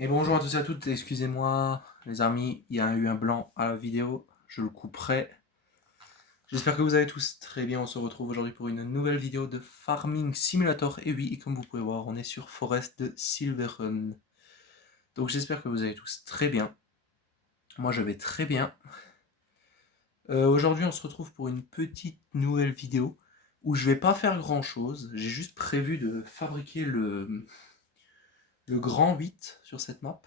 Et bonjour à tous et à toutes, excusez-moi les amis, il y a eu un blanc à la vidéo, je le couperai. J'espère que vous allez tous très bien, on se retrouve aujourd'hui pour une nouvelle vidéo de Farming Simulator. Et oui, comme vous pouvez voir, on est sur Forest de Silverrun. Donc j'espère que vous allez tous très bien. Moi je vais très bien. Aujourd'hui on se retrouve pour une petite nouvelle vidéo où je vais pas faire grand chose. J'ai juste prévu de fabriquer le grand 8 sur cette map.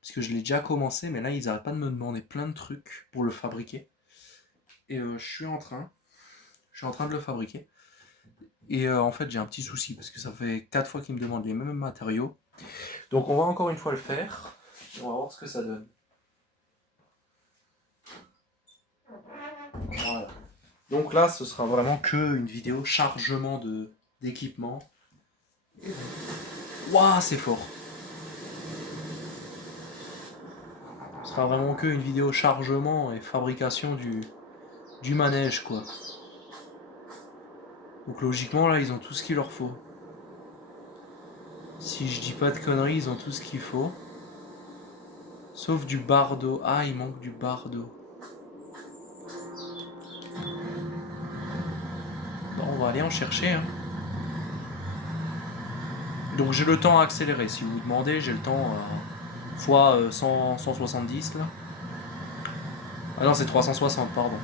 Parce que je l'ai déjà commencé, mais là ils arrêtent pas de me demander plein de trucs pour le fabriquer. Et je suis en train de le fabriquer. Et en fait j'ai un petit souci parce que ça fait 4 fois qu'ils me demandent les mêmes matériaux. Donc on va encore une fois le faire. On va voir ce que ça donne. Voilà. Donc là ce sera vraiment que une vidéo chargement d'équipement. Waouh, c'est fort. Ce sera vraiment que une vidéo chargement et fabrication du manège quoi. Donc logiquement là ils ont tout ce qu'il leur faut. Si je dis pas de conneries, ils ont tout ce qu'il faut. Sauf du bardo. Ah, il manque du bardo. Bon, on va aller en chercher. Hein. Donc j'ai le temps à accélérer. Si vous vous demandez, j'ai le temps fois 100, 170 là. Ah non, c'est 360, pardon.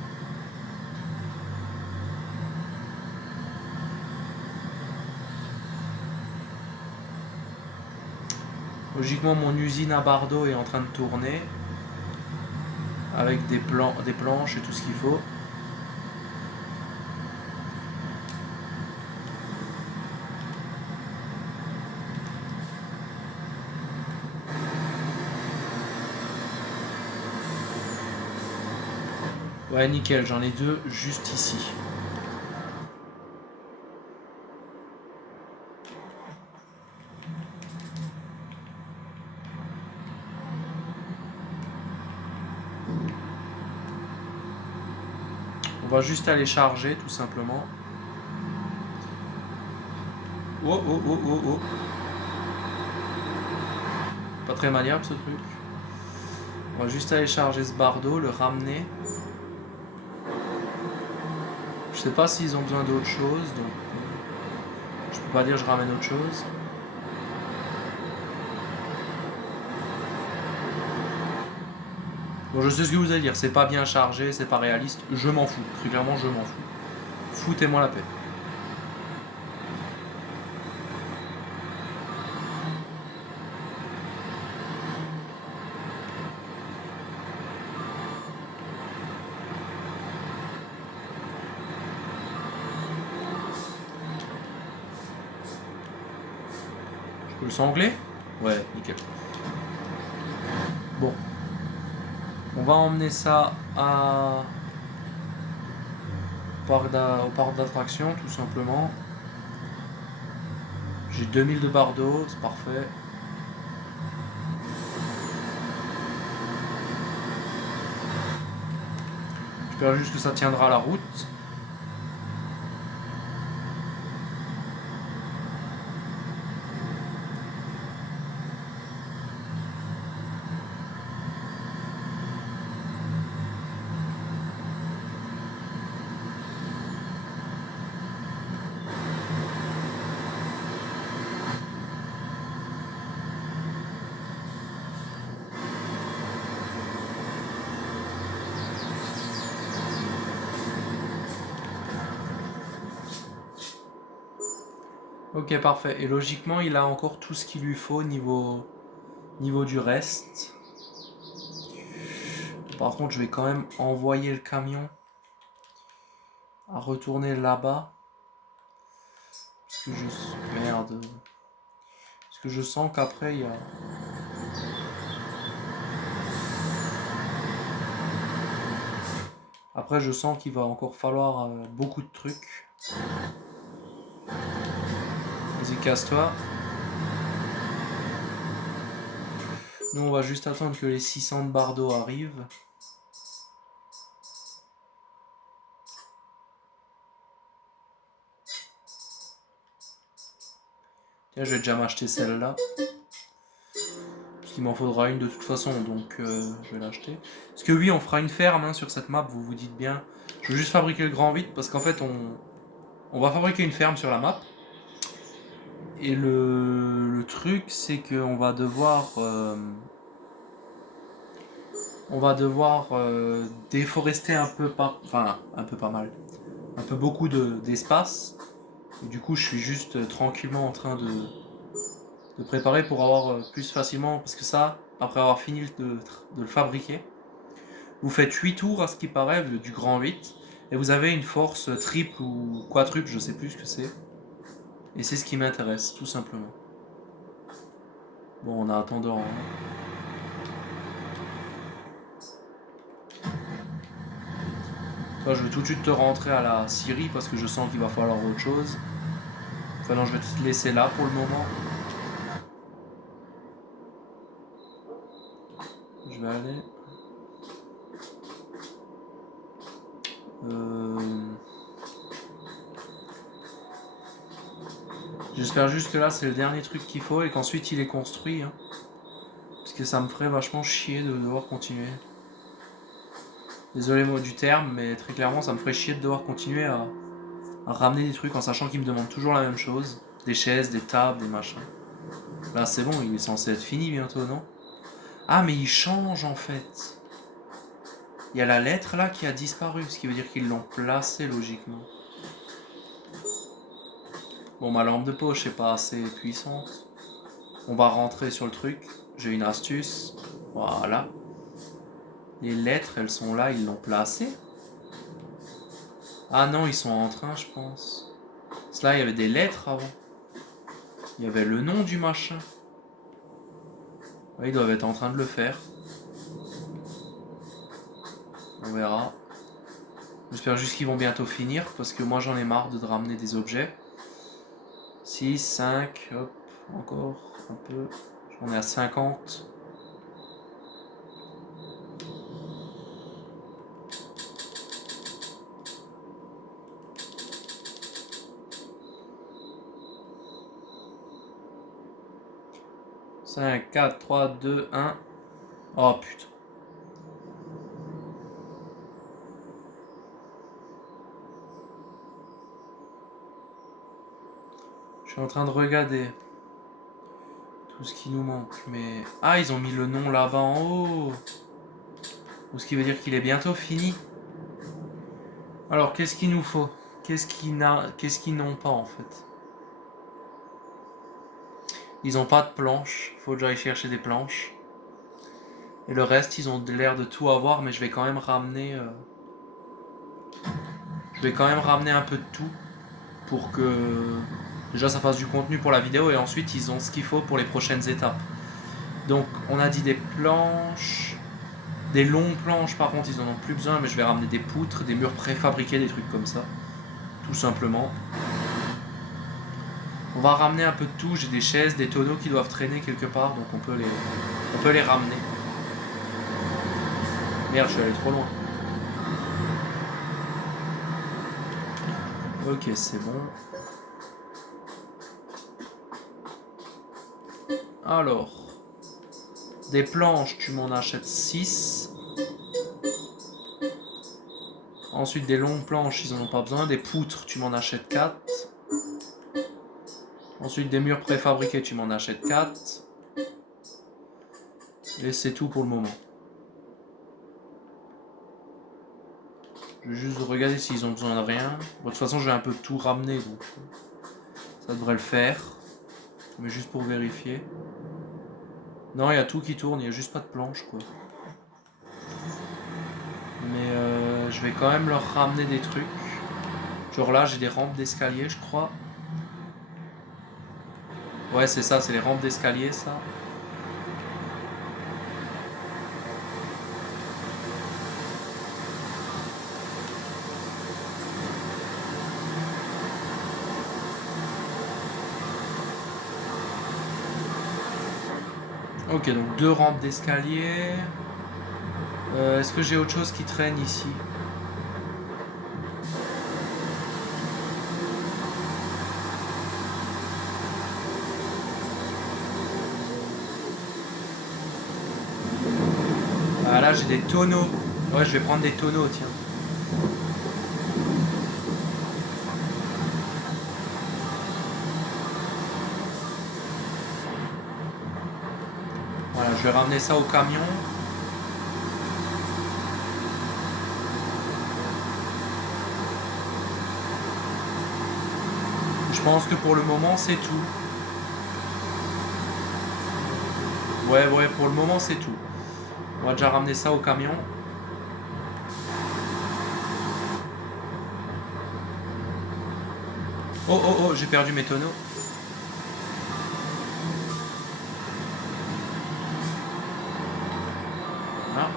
Logiquement, mon usine à bardo est en train de tourner. Avec des planches et tout ce qu'il faut. Ouais, nickel, j'en ai deux juste ici. On va juste aller charger tout simplement. Oh oh oh oh oh. Pas très maniable ce truc. On va juste aller charger ce bardo, le ramener. Je sais pas s'ils ont besoin d'autre chose, donc je peux pas dire je ramène autre chose. Bon, je sais ce que vous allez dire, c'est pas bien chargé, c'est pas réaliste, je m'en fous, très clairement je m'en fous. Foutez-moi la paix. Je peux le sangler? Ouais, nickel. Bon. On va emmener ça au parc d'attraction, tout simplement. J'ai 2000 de barres d'eau, c'est parfait. J'espère juste que ça tiendra la route. Ok, parfait. Et logiquement, il a encore tout ce qu'il lui faut niveau du reste. Par contre, je vais quand même envoyer le camion à retourner là-bas. Parce que je... Merde. Parce que je sens qu'après, il y a... Après, je sens qu'il va encore falloir beaucoup de trucs. Vas-y, casse-toi. Nous, on va juste attendre que les 600 de bardeaux arrivent. Tiens, je vais déjà m'acheter celle-là. qu'il m'en faudra une de toute façon, donc je vais l'acheter. Parce que oui, on fera une ferme hein, sur cette map, vous vous dites bien. Je veux juste fabriquer le grand 8 parce qu'en fait, on va fabriquer une ferme sur la map. Et le truc, c'est qu'on va devoir... déforester un peu un peu pas mal. Un peu beaucoup d'espace. Et du coup, je suis juste tranquillement en train de préparer pour avoir plus facilement... Parce que ça, après avoir fini de le fabriquer, vous faites 8 tours à ce qui paraît du grand 8. Et vous avez une force triple ou quadruple, je sais plus ce que c'est. Et c'est ce qui m'intéresse, tout simplement. Bon, en attendant... Toi, je vais tout de suite te rentrer à la Syrie parce que je sens qu'il va falloir autre chose. Enfin non, je vais te laisser là pour le moment. Je vais aller... J'espère juste que là c'est le dernier truc qu'il faut et qu'ensuite il est construit. Hein. Parce que ça me ferait vachement chier de devoir continuer. Désolé moi du terme, mais très clairement ça me ferait chier de devoir continuer à ramener des trucs en sachant qu'il me demande toujours la même chose. Des chaises, des tables, des machins. Là c'est bon, il est censé être fini bientôt, non? Ah mais il change en fait. Il y a la lettre là qui a disparu, ce qui veut dire qu'ils l'ont placée logiquement. Bon, ma lampe de poche est pas assez puissante. On va rentrer sur le truc. J'ai une astuce. Voilà. Les lettres, elles sont là, ils l'ont placées. Ah non, ils sont en train, je pense. Parce que là, il y avait des lettres avant. Il y avait le nom du machin. Ouais, ils doivent être en train de le faire. On verra. J'espère juste qu'ils vont bientôt finir parce que moi j'en ai marre de ramener des objets. 6, 5, hop, encore un peu. J'en ai à 50. Cinq, 4, 3, 2, 1. Oh putain. Je suis en train de regarder tout ce qui nous manque, mais... Ah, ils ont mis le nom là-bas en haut. Ce qui veut dire qu'il est bientôt fini. Alors, qu'est-ce qu'il nous faut? Qu'est-ce qu'ils n'ont pas en fait? Ils n'ont pas de planches. Faut que j'aille chercher des planches. Et le reste, ils ont l'air de tout avoir, mais je vais quand même ramener... Je vais quand même ramener un peu de tout pour que... Déjà, ça fasse du contenu pour la vidéo et ensuite, ils ont ce qu'il faut pour les prochaines étapes. Donc, on a dit des planches... Des longues planches, par contre, ils en ont plus besoin, mais je vais ramener des poutres, des murs préfabriqués, des trucs comme ça. Tout simplement. On va ramener un peu de tout. J'ai des chaises, des tonneaux qui doivent traîner quelque part, donc on peut les ramener. Merde, je suis allé trop loin. Ok, c'est bon. Alors, des planches, tu m'en achètes 6. Ensuite, des longues planches, ils en ont pas besoin. Des poutres, tu m'en achètes 4. Ensuite, des murs préfabriqués, tu m'en achètes 4. Et c'est tout pour le moment. Je vais juste regarder s'ils ont besoin de rien. Bon, de toute façon, je vais un peu tout ramener, donc ça devrait le faire. Mais juste pour vérifier. Non, il y a tout qui tourne, il n'y a juste pas de planche, quoi. Mais je vais quand même leur ramener des trucs. Genre là, j'ai des rampes d'escalier, je crois. Ouais, c'est ça, c'est les rampes d'escalier, ça. Ok, donc 2 rampes d'escalier. Est-ce que j'ai autre chose qui traîne ici? des tonneaux. Ouais, je vais prendre des tonneaux, tiens. Voilà, je vais ramener ça au camion. Je pense que pour le moment, c'est tout. Ouais, pour le moment, c'est tout. On va déjà ramener ça au camion. Oh, j'ai perdu mes tonneaux. Ah.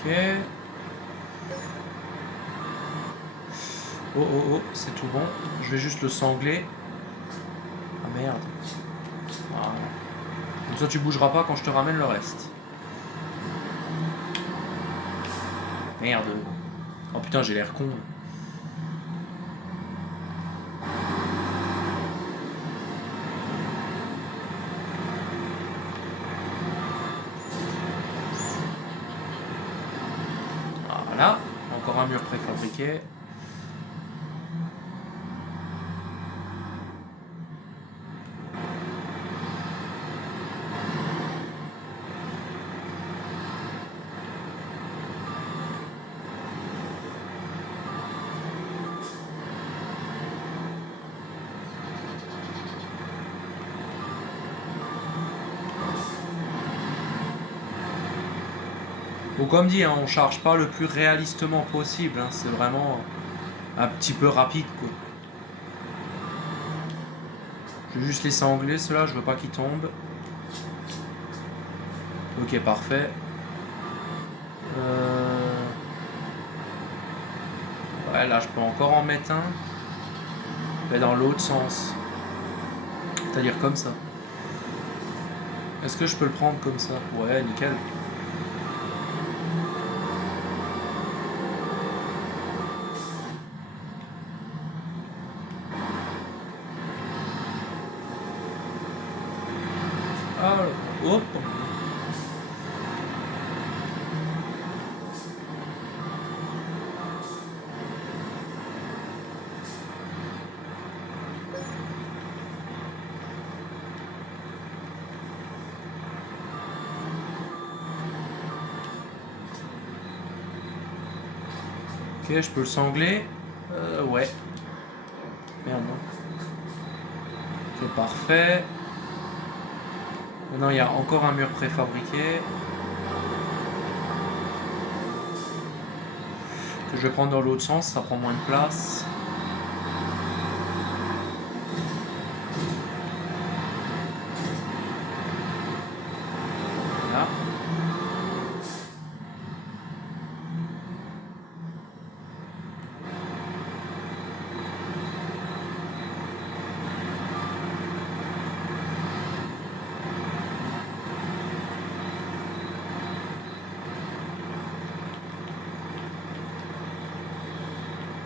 Ok. Oh, c'est tout bon. Je vais juste le sangler. Ah merde. Voilà. Comme ça tu bougeras pas quand je te ramène le reste. Merde. Oh putain, j'ai l'air con. Voilà. Encore un mur préfabriqué. Bon, comme dit, hein, on charge pas le plus réalistement possible. Hein, c'est vraiment un petit peu rapide, quoi. Je vais juste les sangler, ceux-là, je veux pas qu'ils tombent. Ok, parfait. Ouais, là, je peux encore en mettre un. Mais dans l'autre sens. C'est-à-dire comme ça. Est-ce que je peux le prendre comme ça? Ouais, nickel. Ah, hop. Ok, je peux le sangler. Ouais. Merde, non. Ok, parfait. Maintenant, il y a encore un mur préfabriqué. Que je vais prendre dans l'autre sens, ça prend moins de place. Voilà.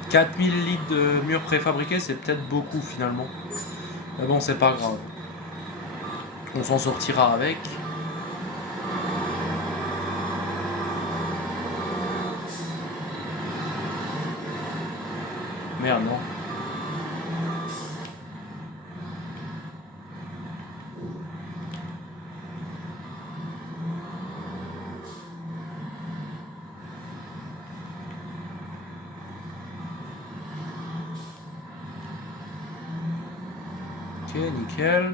« 4000 litres de murs préfabriqués, c'est peut-être beaucoup finalement. Mais bon, c'est pas grave. On s'en sortira avec. Merde, non. Ok, nickel.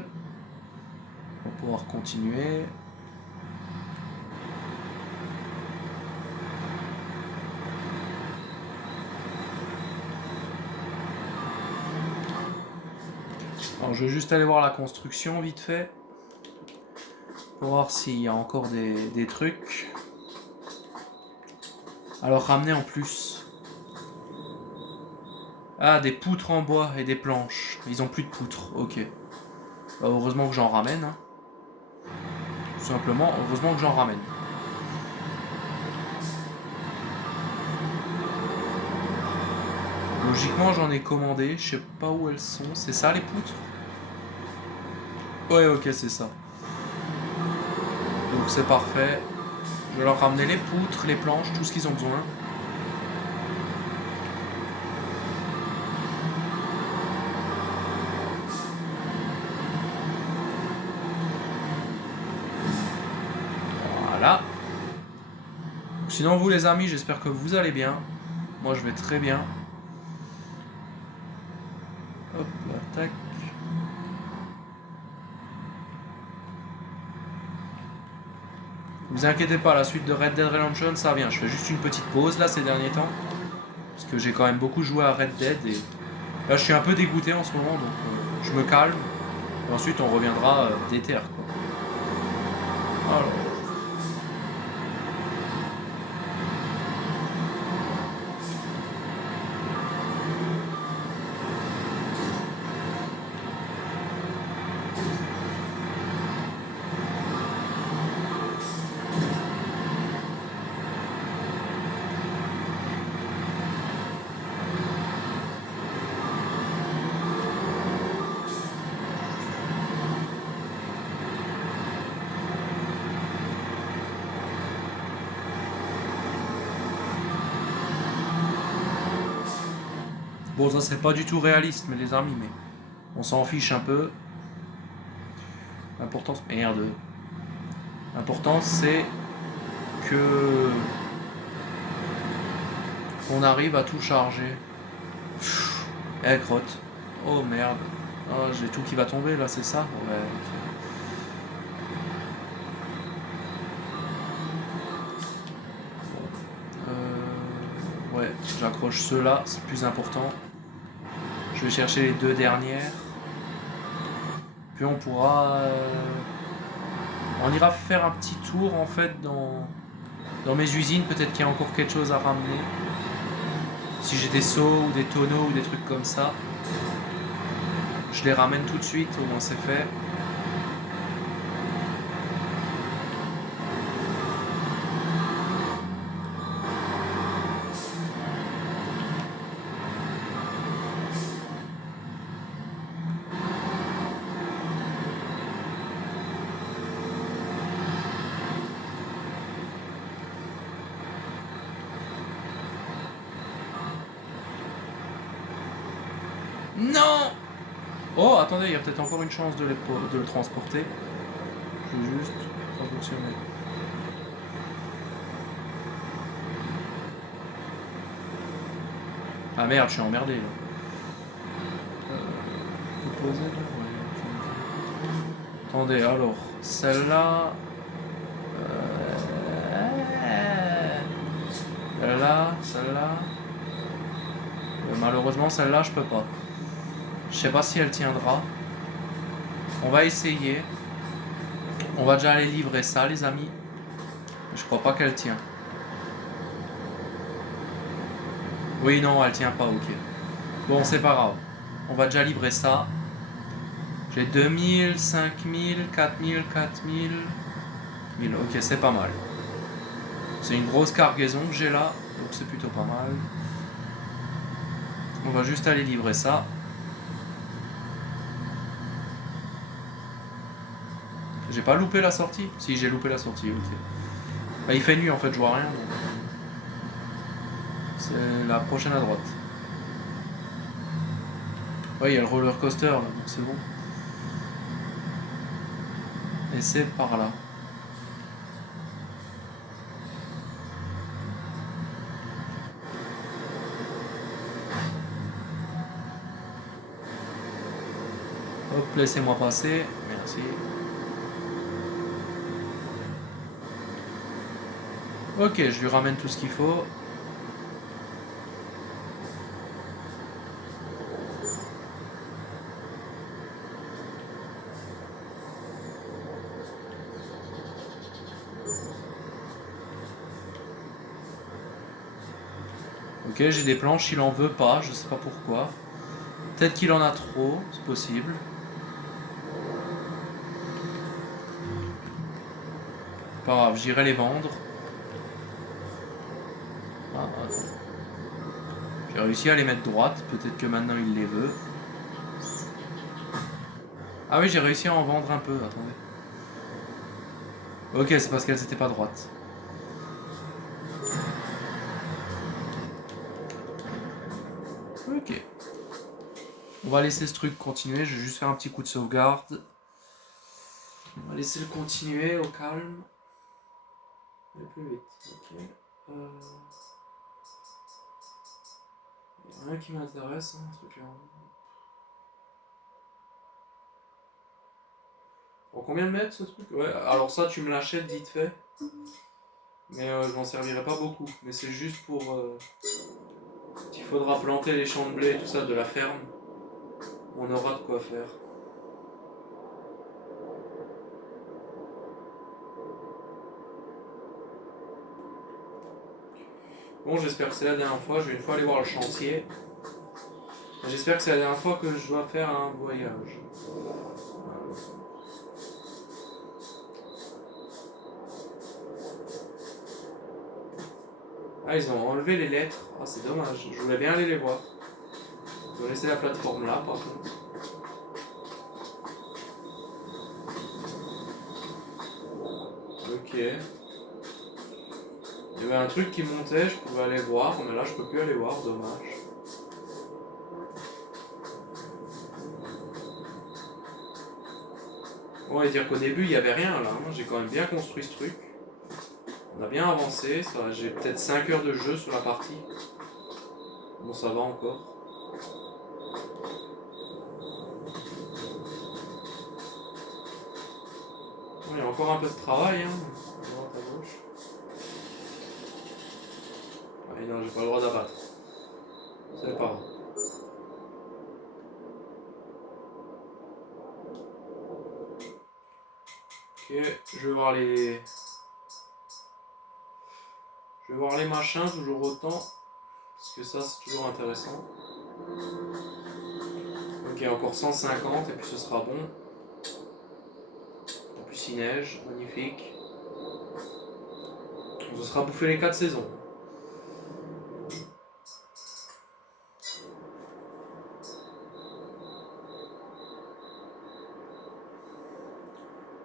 On va pouvoir continuer. Alors je vais juste aller voir la construction vite fait. Pour voir s'il y a encore des trucs. Alors ramener en plus. Ah, des poutres en bois et des planches. Ils ont plus de poutres, ok. Bah, heureusement que j'en ramène. Hein. Tout simplement, heureusement que j'en ramène. Logiquement, j'en ai commandé. Je sais pas où elles sont. C'est ça les poutres? Ouais, ok, c'est ça. Donc c'est parfait. Je vais leur ramener les poutres, les planches, tout ce qu'ils ont besoin. Voilà. Sinon vous les amis, j'espère que vous allez bien. Moi je vais très bien. Hop là, tac. Vous inquiétez pas, la suite de Red Dead Redemption ça vient. Je fais juste une petite pause là ces derniers temps. Parce que j'ai quand même beaucoup joué à Red Dead et là je suis un peu dégoûté en ce moment donc je me calme. Et ensuite on reviendra déter quoi. Alors. Bon, ça c'est pas du tout réaliste, mais les amis, mais on s'en fiche un peu. L'important, merde. L'important c'est que on arrive à tout charger. Eh, crotte. Oh merde. Oh, j'ai tout qui va tomber là, c'est ça? Ouais. Ouais, j'accroche ceux-là, c'est plus important. Je vais chercher les deux dernières. Puis on pourra... on ira faire un petit tour en fait dans mes usines. Peut-être qu'il y a encore quelque chose à ramener. Si j'ai des seaux ou des tonneaux ou des trucs comme ça. Je les ramène tout de suite, au moins c'est fait. Non! Oh, attendez, il y a peut-être encore une chance de le transporter. Je vais juste pas fonctionner. Ah merde, je suis emmerdé là. Poser, là, ouais. Attendez, alors, celle-là. Celle-là. Malheureusement, celle-là, je peux pas. Je sais pas si elle tiendra. On va essayer. On va déjà aller livrer ça, les amis. Je crois pas qu'elle tient. Oui, non, elle tient pas, ok. Bon, c'est pas grave. On va déjà livrer ça. J'ai 2000, 5000, 4000, 4000, 1000. Ok, c'est pas mal. C'est une grosse cargaison que j'ai là, donc c'est plutôt pas mal. On va juste aller livrer ça. J'ai pas loupé la sortie? Si, j'ai loupé la sortie, ok. Bah, il fait nuit en fait, je vois rien. Donc... c'est la prochaine à droite. Ouais, il y a le roller coaster là, donc c'est bon. Et c'est par là. Hop Laissez-moi passer, merci. Ok, je lui ramène tout ce qu'il faut. Ok, j'ai des planches, il en veut pas, je sais pas pourquoi. Peut-être qu'il en a trop, c'est possible. Pas grave, j'irai les vendre. Ah, attends. J'ai réussi à les mettre droites, peut-être que maintenant il les veut. Ah oui, j'ai réussi à en vendre un peu, attendez. Ok, c'est parce qu'elles étaient pas droites. Ok. On va laisser ce truc continuer, je vais juste faire un petit coup de sauvegarde. On va laisser le continuer au calme. Et plus vite, ok. Rien qui m'intéresse, hein, ce truc là. Bon, combien de mètres ce truc? Ouais, alors ça tu me l'achètes vite fait. Mais je m'en servirai pas beaucoup. Mais c'est juste pour... il faudra planter les champs de blé et tout ça de la ferme. On aura de quoi faire. Bon, j'espère que c'est la dernière fois. Je vais une fois aller voir le chantier. J'espère que c'est la dernière fois que je dois faire un voyage. Ah, ils ont enlevé les lettres. Ah, c'est dommage. Je voulais bien aller les voir. Je vais laisser la plateforme là, par contre. Ok. Il y avait un truc qui montait, je pouvais aller voir, mais là je peux plus aller voir, dommage. Bon, et dire qu'au début il n'y avait rien là, hein. J'ai quand même bien construit ce truc. On a bien avancé, j'ai peut-être 5 heures de jeu sur la partie. Bon, ça va encore. Bon, il y a encore un peu de travail, hein. À droite, à gauche. Ah, non, j'ai pas le droit d'abattre. C'est pas grave. Ok, je vais voir les... Je vais voir les machins, toujours autant. Parce que ça, c'est toujours intéressant. Ok, encore 150 et puis ce sera bon. En plus, il neige, magnifique. Ce sera bouffé les 4 saisons.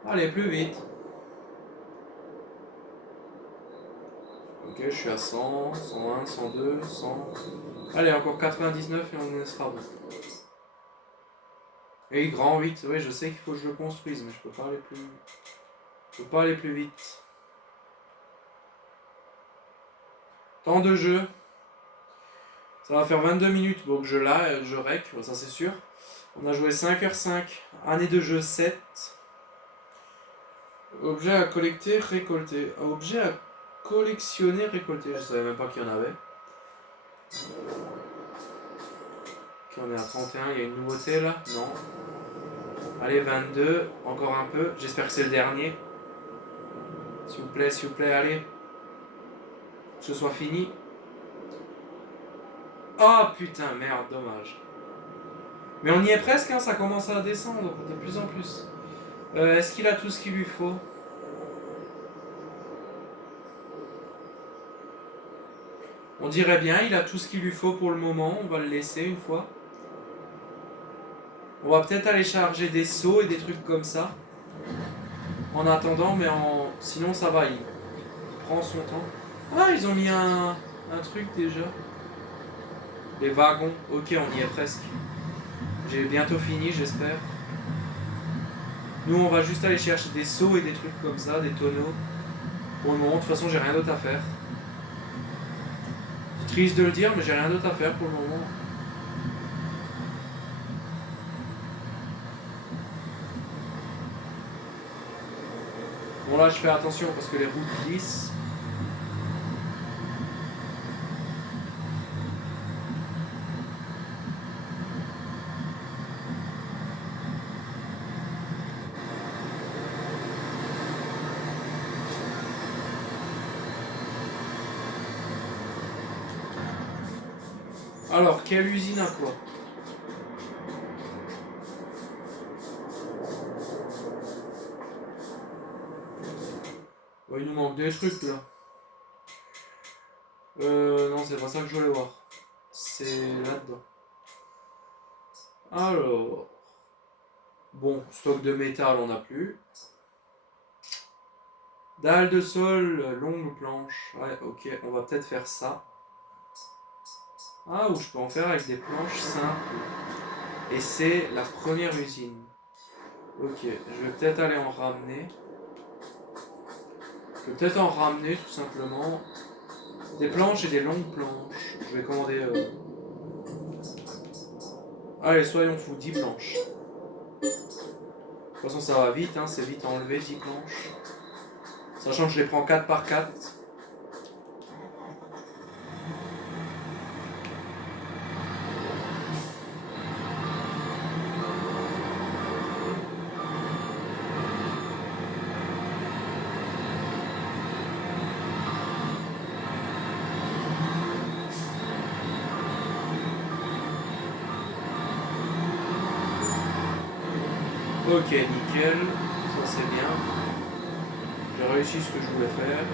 Allez, plus vite. Ok, je suis à 100, 101, 102, 100. Allez, encore 99 et on sera bon. Et grand 8, oui, je sais qu'il faut que je le construise, mais je peux pas aller plus... Je peux pas aller plus vite. Temps de jeu. Ça va faire 22 minutes, donc je rec, ça c'est sûr. On a joué 5h05, année de jeu 7. Objet à collecter, récolter. Objet à collectionner, récolter. Je savais même pas qu'il y en avait. Ok, on est à 31, il y a une nouveauté là? Non. Allez, 22, encore un peu. J'espère que c'est le dernier. S'il vous plaît, allez. Que ce soit fini. Oh putain, merde, dommage. Mais on y est presque, hein, ça commence à descendre de plus en plus. Est-ce qu'il a tout ce qu'il lui faut? On dirait bien, il a tout ce qu'il lui faut pour le moment. On va le laisser une fois. On va peut-être aller charger des seaux et des trucs comme ça. En attendant, mais sinon ça va, il prend son temps. Ah, ils ont mis un truc déjà. Les wagons. Ok, on y est presque. J'ai bientôt fini, j'espère. Nous, on va juste aller chercher des seaux et des trucs comme ça, des tonneaux. Pour le moment, de toute façon, j'ai rien d'autre à faire. C'est triste de le dire, mais j'ai rien d'autre à faire pour le moment. Bon là je fais attention parce que les routes glissent. Alors, quelle usine à quoi? Oh, il nous manque des trucs là. Non, c'est pas ça que je voulais voir. C'est là-dedans. Alors. Bon, stock de métal, on n'a plus. Dalle de sol, longue planche. Ouais, ok, on va peut-être faire ça. Ah, ou je peux en faire avec des planches simples. Et c'est la première usine. Ok, je vais peut-être aller en ramener. Je vais peut-être en ramener tout simplement. Des planches et des longues planches. Je vais commander... Allez, soyons fous, 10 planches. De toute façon, ça va vite, hein, c'est vite à enlever 10 planches. Sachant que je les prends 4 par 4. Ok, nickel, ça c'est bien. J'ai réussi ce que je voulais faire.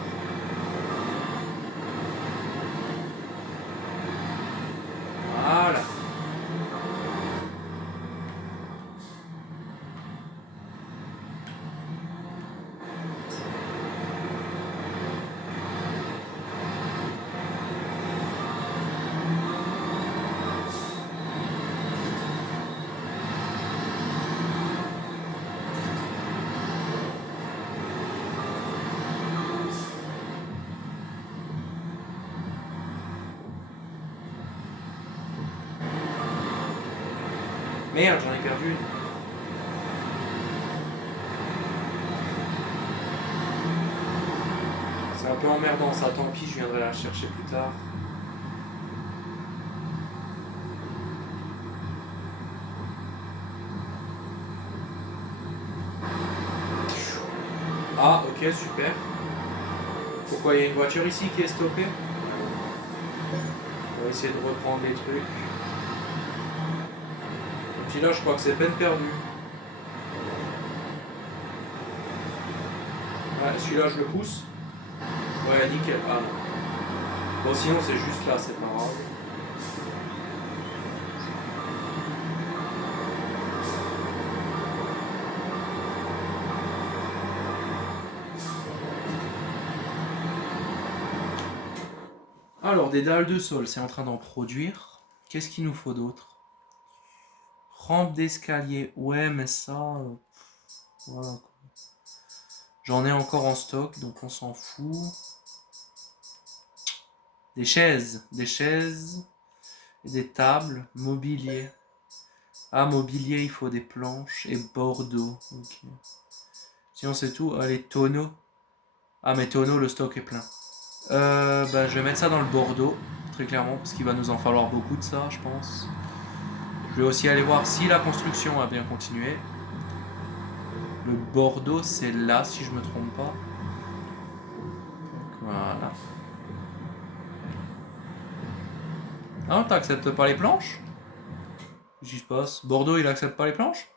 Voilà. Merde, j'en ai perdu une. C'est un peu emmerdant ça, tant pis, je viendrai la chercher plus tard. Ah, ok, super. Pourquoi il y a une voiture ici qui est stoppée? On va essayer de reprendre les trucs. Et puis là, je crois que c'est peine perdue. Ouais, celui-là, je le pousse. Ouais, nickel. Ah non. Bon, sinon, c'est juste là, c'est pas grave. Alors, des dalles de sol, c'est en train d'en produire. Qu'est-ce qu'il nous faut d'autre? Rampe d'escalier. Ouais, mais ça... voilà. J'en ai encore en stock, donc on s'en fout. Des chaises. Des chaises. Et des tables. Mobilier. Ah, mobilier, il faut des planches. Et Bordeaux. Ok. Sinon, c'est tout. Ah, les tonneaux. Ah, mais tonneaux, le stock est plein. Bah, je vais mettre ça dans le Bordeaux, très clairement, parce qu'il va nous en falloir beaucoup de ça, je pense. Je vais aussi aller voir si la construction a bien continué. Le Bordeaux, c'est là, si je me trompe pas. Donc, voilà. Ah, t'acceptes pas les planches? Qu'est-ce qui se passe? Bordeaux, il accepte pas les planches?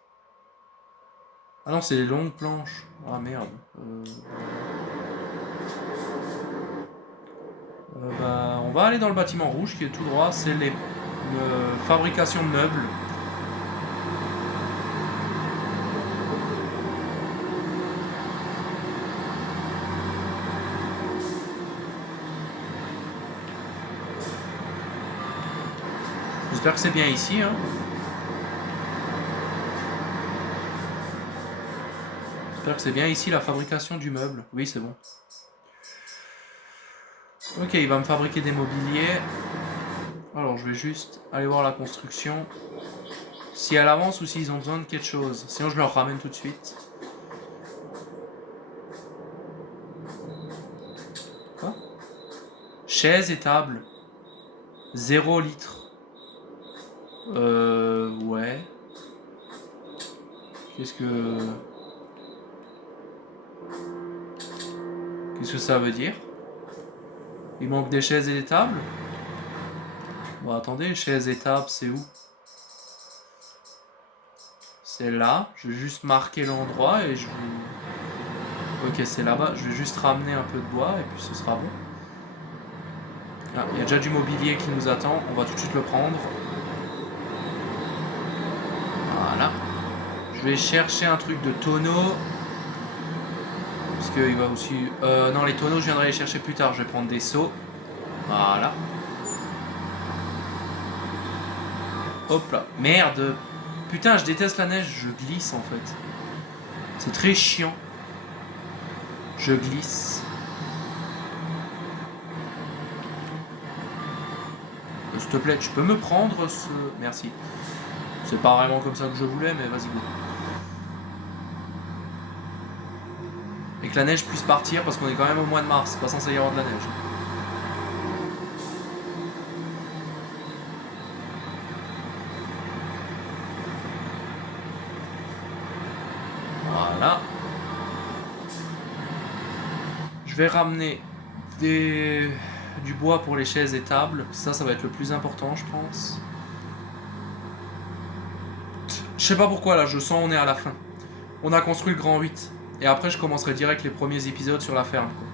Ah non, c'est les longues planches. Ah merde. Bah, on va aller dans le bâtiment rouge qui est tout droit. C'est les fabrication de meubles. J'espère que c'est bien ici. Hein. J'espère que c'est bien ici la fabrication du meuble. Oui, c'est bon. Ok, il va me fabriquer des mobiliers. Alors, je vais juste aller voir la construction. Si elle avance ou s'ils ont besoin de quelque chose. Sinon, je leur ramène tout de suite. Chaises et tables. 0 litres. Ouais. Qu'est-ce que ça veut dire? Il manque des chaises et des tables? Bon, attendez, chaises et tables, c'est où? C'est là. Je vais juste marquer l'endroit et je vous... Ok, c'est là-bas. Je vais juste ramener un peu de bois et puis ce sera bon. Ah, il y a déjà du mobilier qui nous attend. On va tout de suite le prendre. Voilà. Je vais chercher un truc de tonneau. Parce qu'il va aussi... non, les tonneaux, je viendrai les chercher plus tard. Je vais prendre des seaux. Voilà. Hop là. Merde. Putain, je déteste la neige. Je glisse, en fait. C'est très chiant. Je glisse. S'il te plaît, tu peux me prendre ce... Merci. C'est pas vraiment comme ça que je voulais, mais vas-y, go. Et que la neige puisse partir, parce qu'on est quand même au mois de mars. C'est pas censé y avoir de la neige. Voilà. Je vais ramener du bois pour les chaises et tables. Ça va être le plus important, je pense. Je sais pas pourquoi, là, je sens on est à la fin. On a construit le grand 8. Et après, je commencerai direct les premiers épisodes sur la ferme, quoi.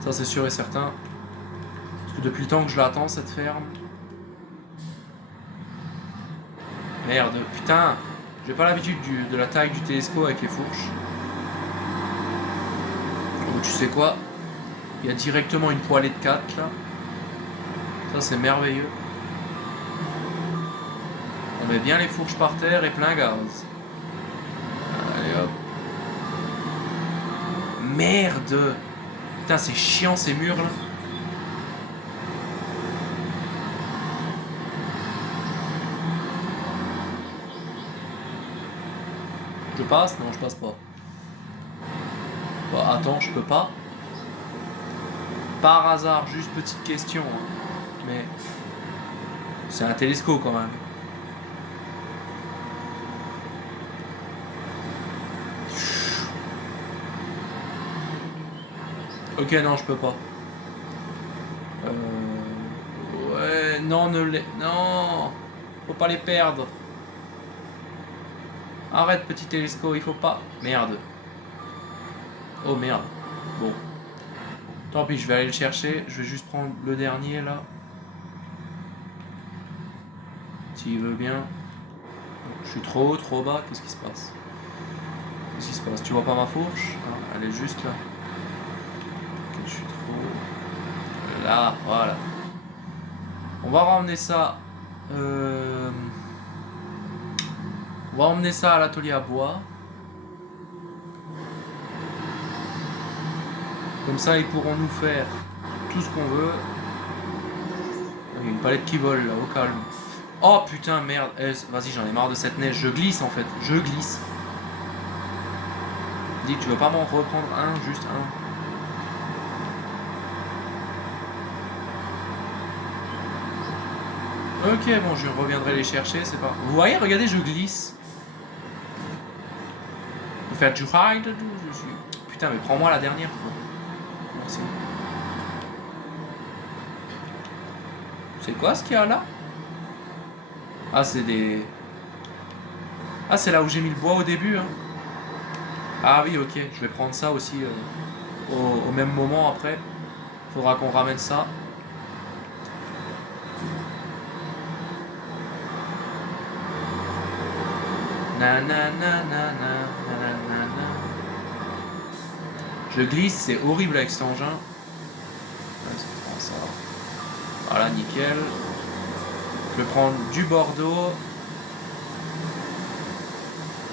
Ça, c'est sûr et certain. Parce que depuis le temps que je l'attends, cette ferme. Merde, putain. J'ai pas l'habitude de la taille du télescope avec les fourches. Donc, tu sais quoi? Il y a directement une poêlée de 4, là. Ça, c'est merveilleux. On met bien les fourches par terre et plein gaz. Allez, hop. Merde! Putain, c'est chiant, ces murs, là. Je passe? Non, je passe pas. Bon, attends, je peux pas. Par hasard, juste petite question. Hein. Mais... c'est un télescope, quand même. Ok, non, je peux pas. Ouais, non, non! Faut pas les perdre. Arrête, petit télescope, il faut pas... Merde. Oh, merde. Bon. Tant pis, je vais aller le chercher. Je vais juste prendre le dernier, là. S'il veut bien. Je suis trop haut, trop bas. Qu'est-ce qui se passe? Qu'est-ce qui se passe? Tu vois pas ma fourche? Ah, elle est juste là. Ok, je suis trop haut. Là, voilà. On va ramener ça... On va emmener ça à l'atelier à bois. Comme ça, ils pourront nous faire tout ce qu'on veut. Il y a une palette qui vole là, au calme. Oh putain, merde. Vas-y, j'en ai marre de cette neige. Je glisse en fait. Je glisse. Dis, tu veux pas m'en reprendre un, juste un? Ok, bon, je reviendrai les chercher, c'est pas... Vous voyez, regardez, je glisse. Vous faites du ride, je suis... Putain, mais prends-moi la dernière, quoi. Merci. C'est quoi ce qu'il y a là? Ah, c'est des... Ah, c'est là où j'ai mis le bois au début, hein. Ah oui, ok, je vais prendre ça aussi au même moment après. Faudra qu'on ramène ça. Je glisse, c'est horrible avec cet engin. Voilà, nickel. Je vais prendre du Bordeaux.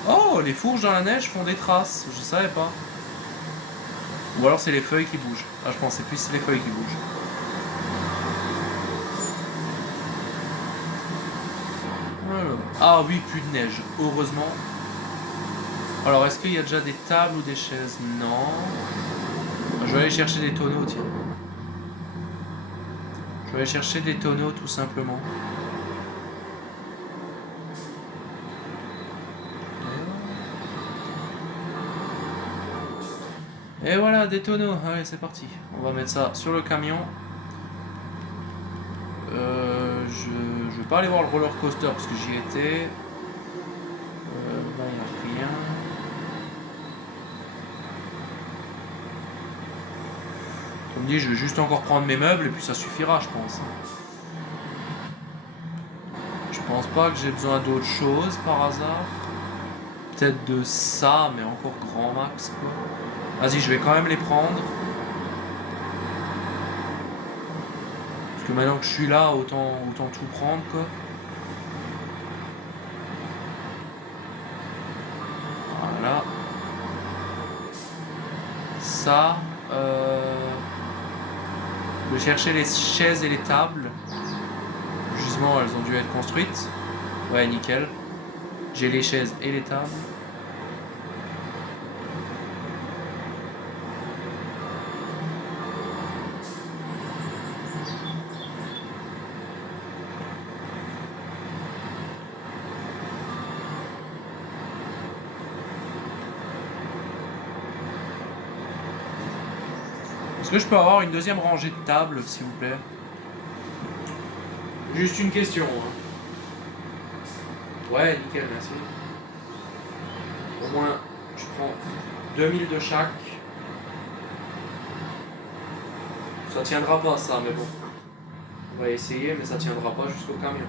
Oh, les fourches dans la neige font des traces. Je savais pas. Ou alors c'est les feuilles qui bougent. Ah, je pense que c'est plus les feuilles qui bougent. Ah oui, plus de neige. Heureusement. Alors, est-ce qu'il y a déjà des tables ou des chaises? Non. Je vais aller chercher des tonneaux, tiens. vais aller chercher des tonneaux tout simplement. Et voilà, des tonneaux. Allez, c'est parti. On va mettre ça sur le camion. Je vais pas aller voir le roller coaster parce que j'y étais. Là, il n'y a rien. Comme dit, je vais juste encore prendre mes meubles et puis ça suffira, je pense. Je pense pas que j'ai besoin d'autre chose par hasard. Peut-être de ça, mais encore grand max, quoi. Vas-y, je vais quand même les prendre. Parce que maintenant que je suis là, autant tout prendre, quoi. Voilà. Ça. Je vais chercher les chaises et les tables. Justement, elles ont dû être construites. Ouais, nickel. J'ai les chaises et les tables. Est-ce que je peux avoir une deuxième rangée de tables, s'il vous plaît? Juste une question. Hein. Ouais, nickel, merci. Au moins, je prends 2000 de chaque. Ça tiendra pas, ça, mais bon. On va essayer, mais ça tiendra pas jusqu'au camion.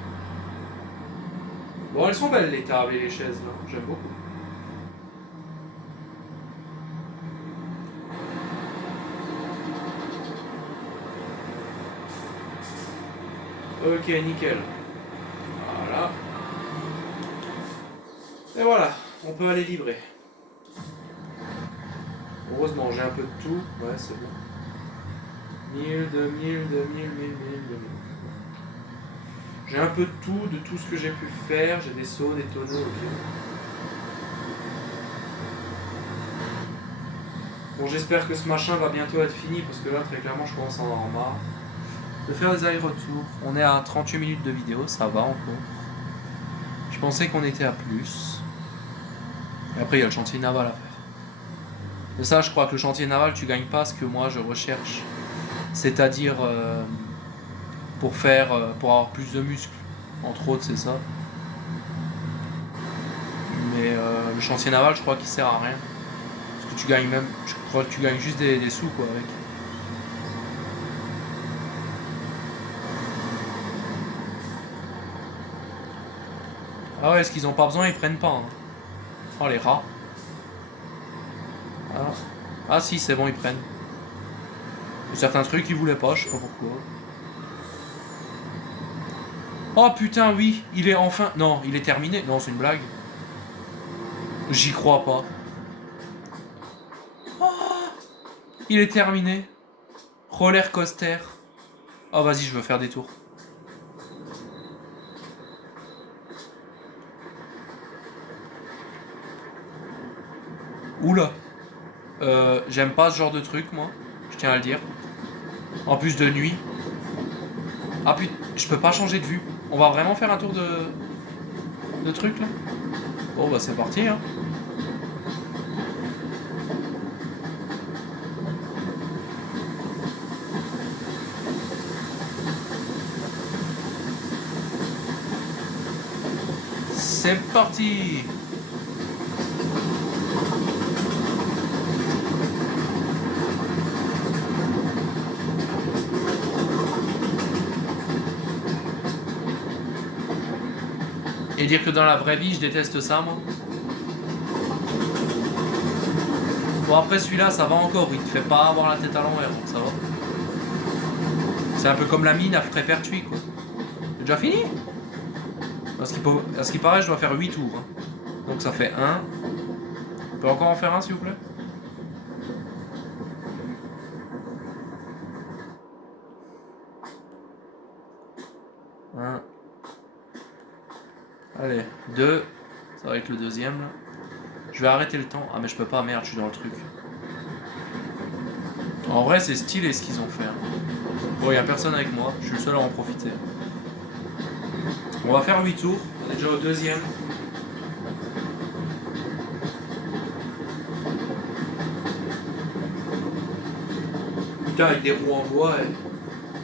Bon, elles sont belles, les tables et les chaises, là. J'aime beaucoup. Ok, nickel. Voilà. Et voilà, on peut aller livrer. Heureusement, j'ai un peu de tout. Ouais, c'est bon. 1000, 2000, 2000, 1000, 2000. J'ai un peu de tout ce que j'ai pu faire. J'ai des seaux, des tonneaux, ok. Bon, j'espère que ce machin va bientôt être fini parce que là, très clairement, je commence à en avoir marre de faire des allers-retours. On est à 38 minutes de vidéo, ça va encore. Je pensais qu'on était à plus. Et après, il y a le chantier naval à faire. De ça, je crois que le chantier naval, tu gagnes pas ce que moi je recherche. C'est-à-dire pour avoir plus de muscles. Entre autres, c'est ça. Mais le chantier naval, je crois qu'il sert à rien. Parce que tu gagnes même. Je crois que tu gagnes juste des sous quoi avec. Ah ouais, est-ce qu'ils ont pas besoin, ils prennent pas. Hein. Oh les rats. Ah si, c'est bon, ils prennent. Et certains trucs, ils voulaient pas, je sais pas pourquoi. Oh putain, oui, il est enfin... Non, il est terminé. Non, c'est une blague. J'y crois pas. Oh, il est terminé. Roller coaster. Oh, vas-y, je veux faire des tours. Oula. J'aime pas ce genre de truc, moi. Je tiens à le dire. En plus de nuit. Ah putain, je peux pas changer de vue. On va vraiment faire un tour de truc, là? Bon, bah c'est parti, hein. C'est parti. Et dire que dans la vraie vie, je déteste ça, moi. Bon, après celui-là, ça va encore. Il te fait pas avoir la tête à l'envers, donc ça va. C'est un peu comme la mine à Frépertuis, quoi. C'est déjà fini? À ce qui paraît, je dois faire 8 tours. Hein. Donc ça fait 1. On peut encore en faire un, s'il vous plaît? Un. Allez, 2. Ça va être le deuxième, là. Je vais arrêter le temps. Ah, mais je peux pas, merde, je suis dans le truc. En vrai, c'est stylé ce qu'ils ont fait. Hein. Bon, y a personne avec moi. Je suis le seul à en profiter. On va faire 8 tours. On est déjà au deuxième. Putain, avec des roues en bois,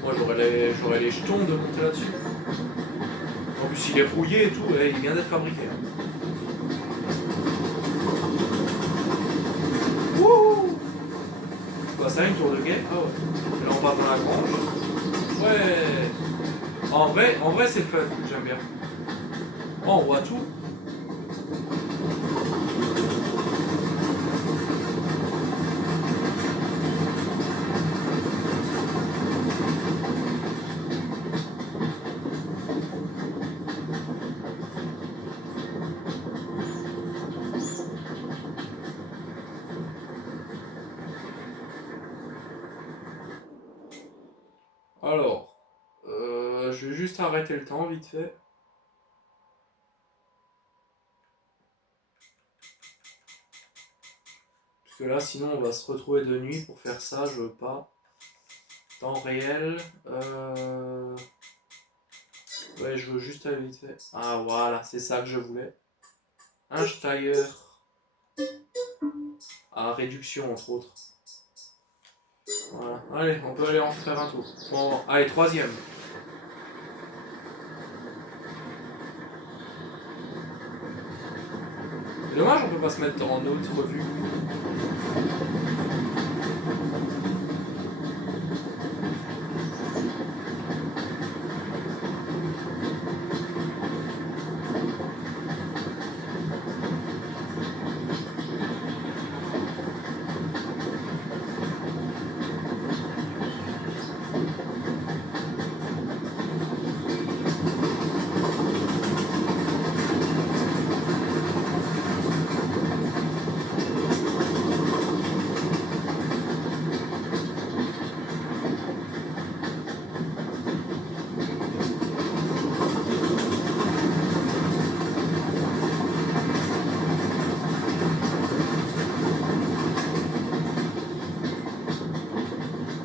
moi j'aurais les jetons de monter là-dessus. En plus, il est rouillé et tout, il vient d'être fabriqué. Wouhou! Quoi, ça, une tour de guet? Ah ouais. Et là, on part dans la grange. Ouais! En vrai c'est fun, j'aime bien. Oh, on voit tout. Alors, je vais juste arrêter le temps vite fait. Parce que là, sinon, on va se retrouver de nuit pour faire ça, je veux pas. Temps réel. Ouais, je veux juste aller vite fait. Ah, voilà, c'est ça que je voulais. Un Steyr. À réduction, entre autres. Voilà. Allez, on peut aller en faire un tour. Bon, allez, troisième. C'est dommage, on peut pas se mettre en autre vue.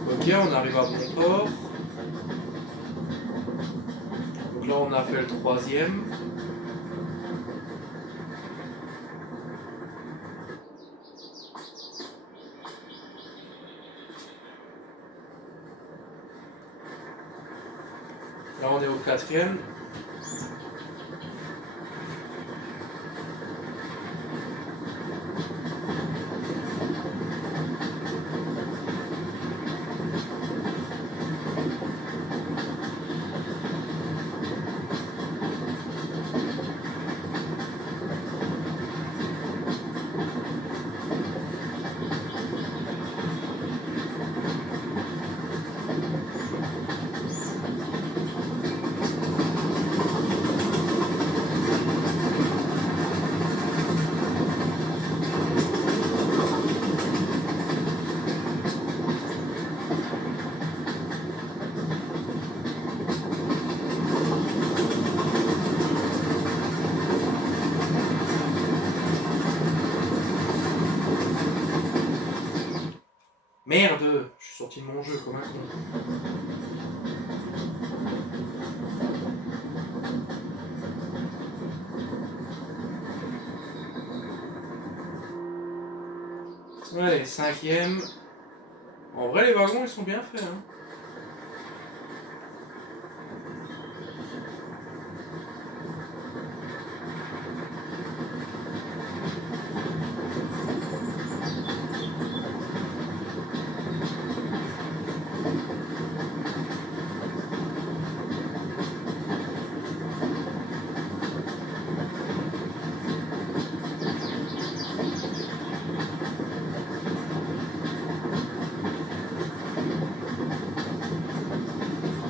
Ok, on arrive à bon port. Donc là, on a fait le troisième. Là, on est au quatrième. Merde, je suis sorti de mon jeu comme un con. Allez, cinquième. En vrai, les wagons, ils sont bien faits. Hein.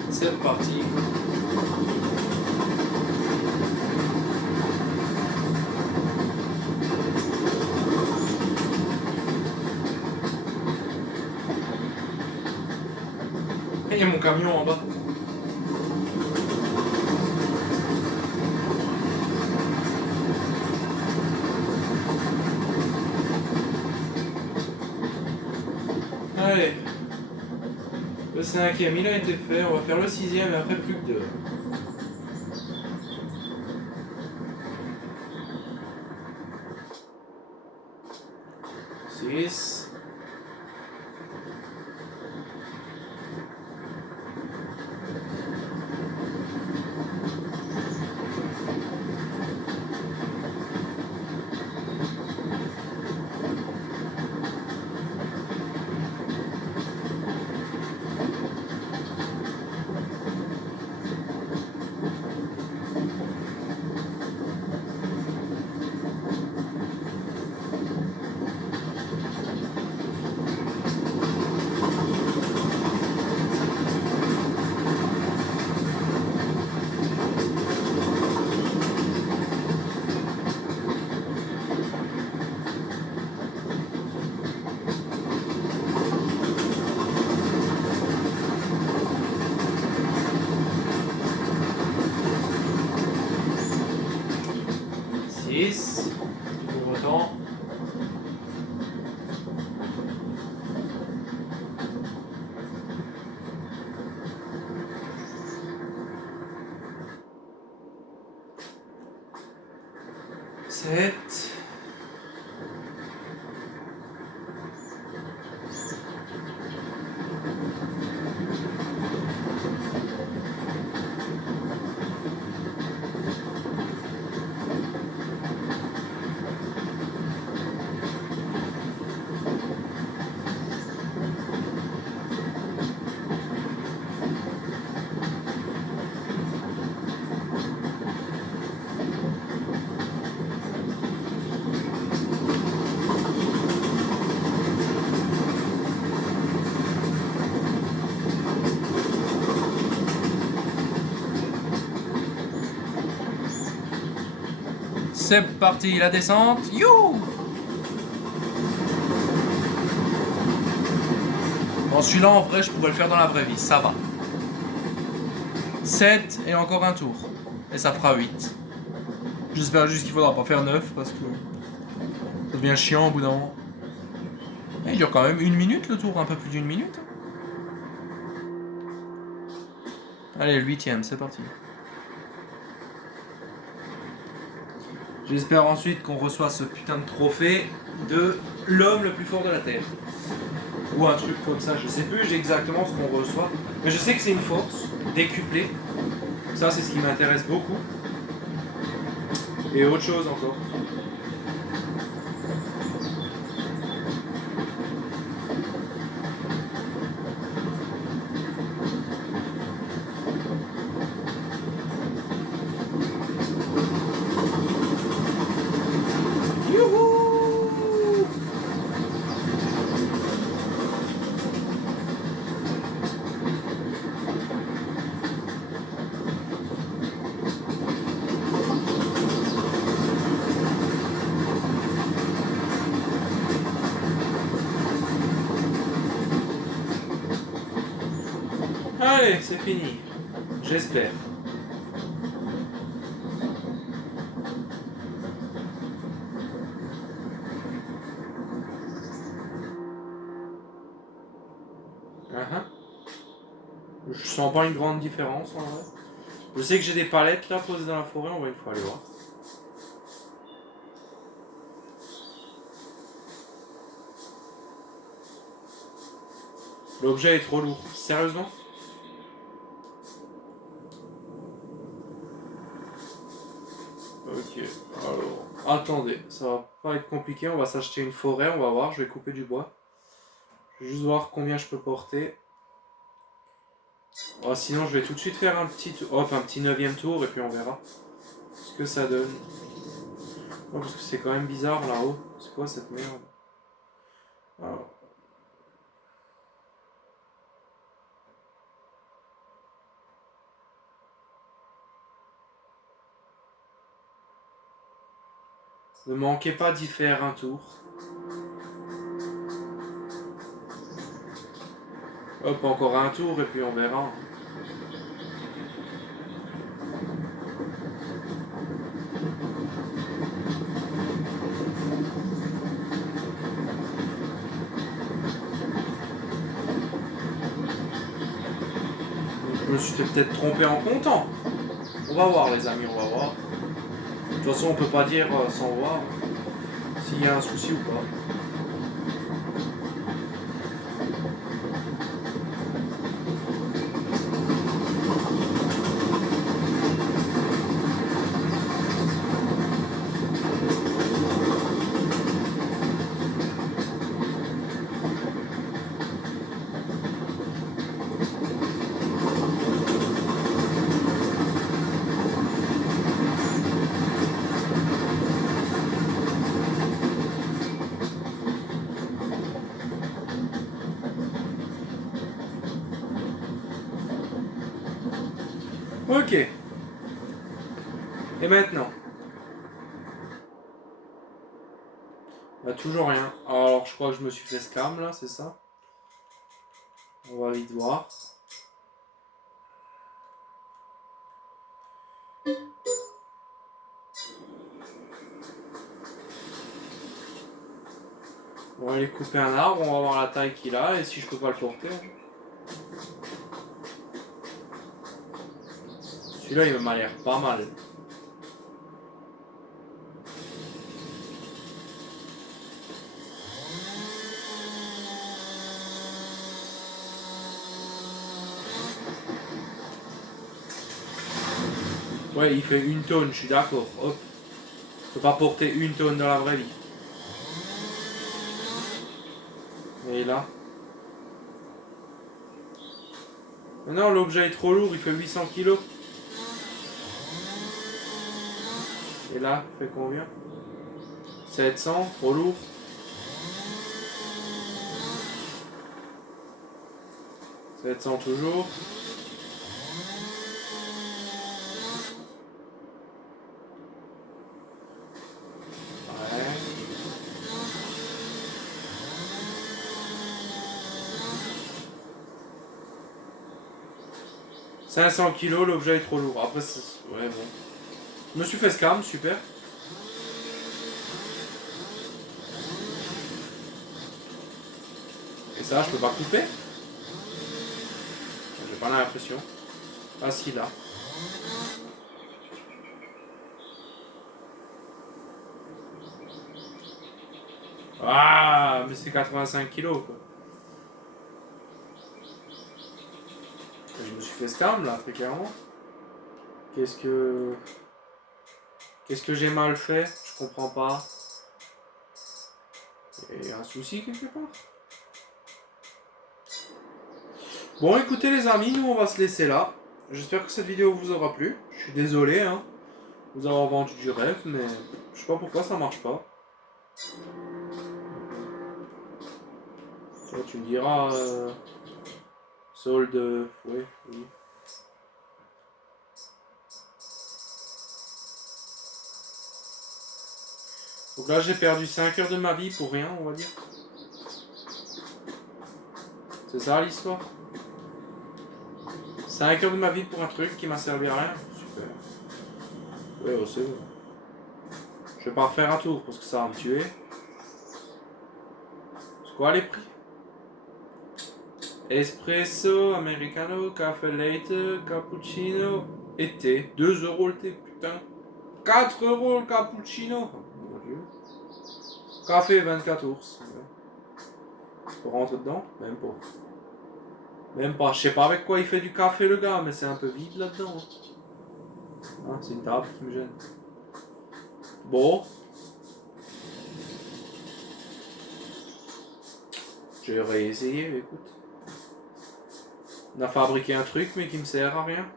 C'est reparti. Il y a mon camion en bas. Allez. Le 5e, il a été fait. On va faire le 6e et après plus que 2. 6. 6. Pour autant. 7. C'est parti, la descente. You! Bon, celui-là, en vrai, je pourrais le faire dans la vraie vie. Ça va. 7 et encore un tour. Et ça fera 8. J'espère juste qu'il faudra pas faire 9 parce que ça devient chiant au bout d'un moment. Et il dure quand même 1 minute le tour, un peu plus d'1 minute. Allez, le 8e, c'est parti. J'espère ensuite qu'on reçoit ce putain de trophée de l'homme le plus fort de la Terre. Ou un truc comme ça, je sais plus exactement ce qu'on reçoit. Mais je sais que c'est une force décuplée. Ça, c'est ce qui m'intéresse beaucoup. Et autre chose encore. Allez, c'est fini. J'espère. Je sens pas une grande différence en vrai. Je sais que j'ai des palettes là posées dans la forêt, on va une fois aller voir. L'objet est trop lourd. Sérieusement ? Ok, alors, attendez, ça va pas être compliqué, on va s'acheter une forêt, on va voir, je vais couper du bois. Je vais juste voir combien je peux porter. Oh, sinon je vais tout de suite faire un petit 9e tour et puis on verra ce que ça donne. Oh, parce que c'est quand même bizarre là-haut. C'est quoi cette merde ? Alors. Ne manquez pas d'y faire un tour. Hop, encore un tour et puis on verra. me suis peut-être trompé en comptant. On va voir les amis, on va voir. De toute façon on peut pas dire sans voir s'il y a un souci ou pas. Ok. Et maintenant? Bah toujours rien. Alors je crois que je me suis fait scam là, c'est ça? On va vite voir. On va aller couper un arbre, on va voir la taille qu'il a et si je peux pas le porter. Celui-là il m'a l'air pas mal. Ouais, il fait 1 tonne, je suis d'accord. Hop. Je peux pas porter 1 tonne dans la vraie vie. Et là. Mais non, l'objet est trop lourd, il fait 800 kilos. Et là, il fait combien? 700, trop lourd. 700 toujours. Ouais. 500 kilos, l'objet est trop lourd. Après, ouais, bon. Je me suis fait scam, super. Et ça, je peux pas couper? J'ai pas l'impression. Ah si, là. Ah, mais c'est 85 kilos, quoi. Je me suis fait scam, là, très clairement. Qu'est-ce que j'ai mal fait? Je comprends pas. Il y a un souci quelque part? Bon, écoutez les amis, nous on va se laisser là. J'espère que cette vidéo vous aura plu. Je suis désolé, hein, vous avoir vendu du rêve, mais je sais pas pourquoi ça marche pas. Toi, tu me diras, solde, oui, oui. Donc là, j'ai perdu 5 heures de ma vie pour rien, on va dire. C'est ça l'histoire. 5 heures de ma vie pour un truc qui m'a servi à rien. Super. Ouais, c'est bon. Je vais pas refaire un tour parce que ça va me tuer. C'est quoi les prix? Espresso, americano, café latte, cappuccino et thé. 2 euros le thé, putain. 4 euros le cappuccino. Oh, mon Dieu. Café 24 ours. Je peux rentrer dedans? Même pas. Même pas. Je sais pas avec quoi il fait du café le gars, mais c'est un peu vide là-dedans. Ah, c'est une table qui me gêne. Bon. Je vais réessayer, écoute. On a fabriqué un truc mais qui me sert à rien.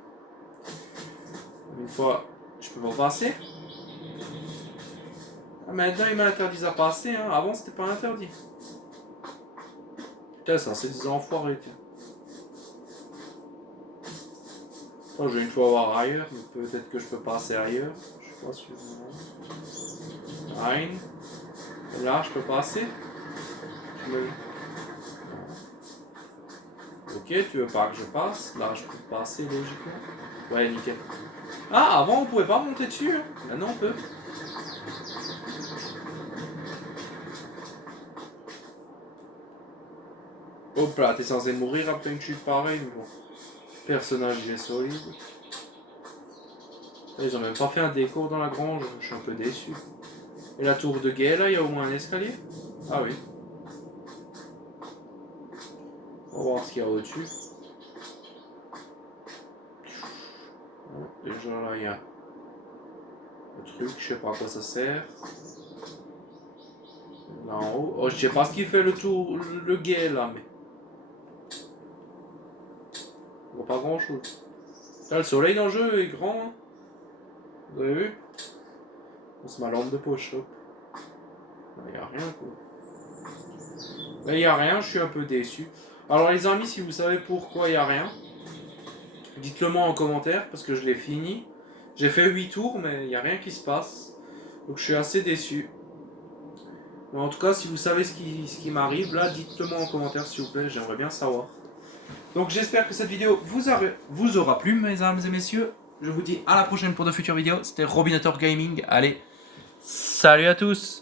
Une fois, je peux pas passer. Ah, maintenant il m'interdit à passer, hein. Avant c'était pas interdit. Putain, ça c'est des enfoirés, tiens. Oh, je vais une fois voir ailleurs, mais peut-être que je peux passer ailleurs. Je suis pas sûr. Nine. Là, je peux passer. Ok, tu veux pas que je passe? Là, je peux passer logiquement. Ouais, nickel. Ah, avant on pouvait pas monter dessus. Hein. Maintenant on peut. Hop là, t'es censé mourir après une chute pareille, mais bon. Personnage il est solide. Ils ont même pas fait un décor dans la grange, je suis un peu déçu. Et la tour de guet là, il y a au moins un escalier? Ah oui. On va voir ce qu'il y a au-dessus. Déjà là, il y a le truc, je sais pas à quoi ça sert. Là en haut. Oh, je sais pas ce qu'il fait le tour, le guet là, mais. On voit pas grand chose. Là, le soleil dans le jeu est grand. Hein. Vous avez vu? On se met ma lampe de poche, hop. Il n'y a rien quoi. Il n'y a rien, je suis un peu déçu. Alors les amis, si vous savez pourquoi il n'y a rien, dites-le moi en commentaire parce que je l'ai fini. J'ai fait 8 tours mais il n'y a rien qui se passe. Donc je suis assez déçu. Mais en tout cas, si vous savez ce qui m'arrive là, dites-le moi en commentaire s'il vous plaît, j'aimerais bien savoir. Donc j'espère que cette vidéo vous aura plu mesdames et messieurs. Je vous dis à la prochaine pour de futures vidéos. C'était Robinator Gaming. Allez, salut à tous!